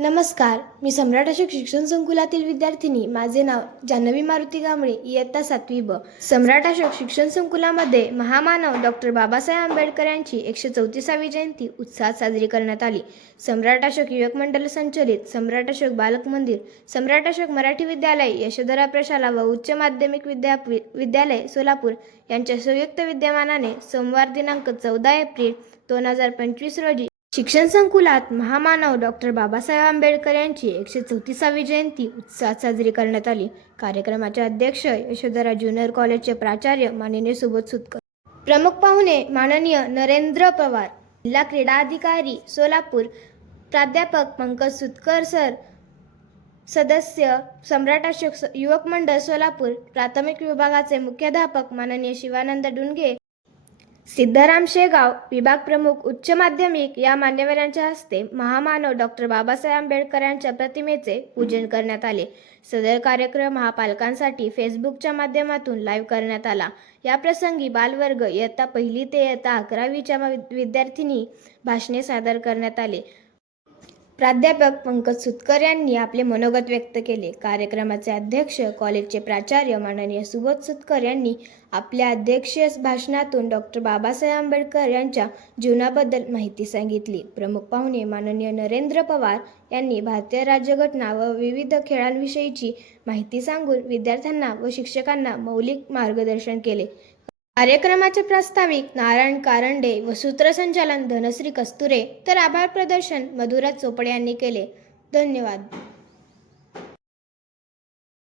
नमस्कार मी सम्राट अशोक शिक्षण संकुलातील विद्यार्थिनी. माझे नाव जान्हवी मारुती गांबळे इयत्ता सातवी ब. सम्राट अशोक शिक्षण संकुलामध्ये महामानव डॉक्टर बाबासाहेब आंबेडकर यांची एकशे चौतीसावी जयंती उत्साहात साजरी करण्यात आली. सम्राट अशोक युवक मंडळ संचलित सम्राट अशोक बालक मंदिर सम्राट अशोक मराठी विद्यालय यशोधरा प्रशाला व उच्च माध्यमिक विद्या विद्यालय सोलापूर यांच्या संयुक्त विद्यमानाने सोमवार दिनांक चौदा एप्रिल दोन हजार पंचवीस रोजी शिक्षण संकुलात महामानव डॉक्टर बाबासाहेब आंबेडकर यांची एकशे चौतीसावी जयंती उत्साहात साजरी करण्यात आली. कार्यक्रमाचे अध्यक्ष यशोधरा ज्युनियर कॉलेजचे प्राचार्य माननीय सुबोध सुतकर. प्रमुख पाहुणे माननीय नरेंद्र पवार. जिल्हा क्रीडा अधिकारी सोलापूर. प्राध्यापक पंकज सुतकर सर. सदस्य सम्राट अशोक युवक मंडळ सोलापूर. प्राथमिक विभागाचे मुख्याध्यापक माननीय शिवानंद डुंगे. सिद्धाराम शेगाव विभाग प्रमुख उच्च माध्यमिक या मान्यवरांच्या हस्ते महामानव डॉक्टर बाबासाहेब आंबेडकर यांच्या प्रतिमेचे पूजन करण्यात आले. सदर कार्यक्रम हा पालकांसाठी फेसबुकच्या माध्यमातून लाईव्ह करण्यात आला. या प्रसंगी बालवर्ग इयत्ता पहिली ते इयत्ता अकरावीच्या विद्यार्थिनी भाषणे सादर करण्यात आले. प्राध्यापक पंकज सुतकर यांनी आपले मनोगत व्यक्त केले. कार्यक्रमाचे अध्यक्ष कॉलेजचे प्राचार्य माननीय सुबोध सुतकर यांनी आपल्या अध्यक्षीय भाषणातून डॉक्टर बाबासाहेब आंबेडकर यांच्या जीवनाबद्दल माहिती सांगितली. प्रमुख पाहुणे माननीय नरेंद्र पवार यांनी भारतीय राज्यघटना व विविध खेळांविषयीची माहिती सांगून विद्यार्थ्यांना व शिक्षकांना मौलिक मार्गदर्शन केले. कार्यक्रमाचे प्रास्ताविक नारायण कारंडे व सूत्रसंचालन धनश्री कस्तुरे तर आभार प्रदर्शन मधुराज चोपडे यांनी केले. धन्यवाद.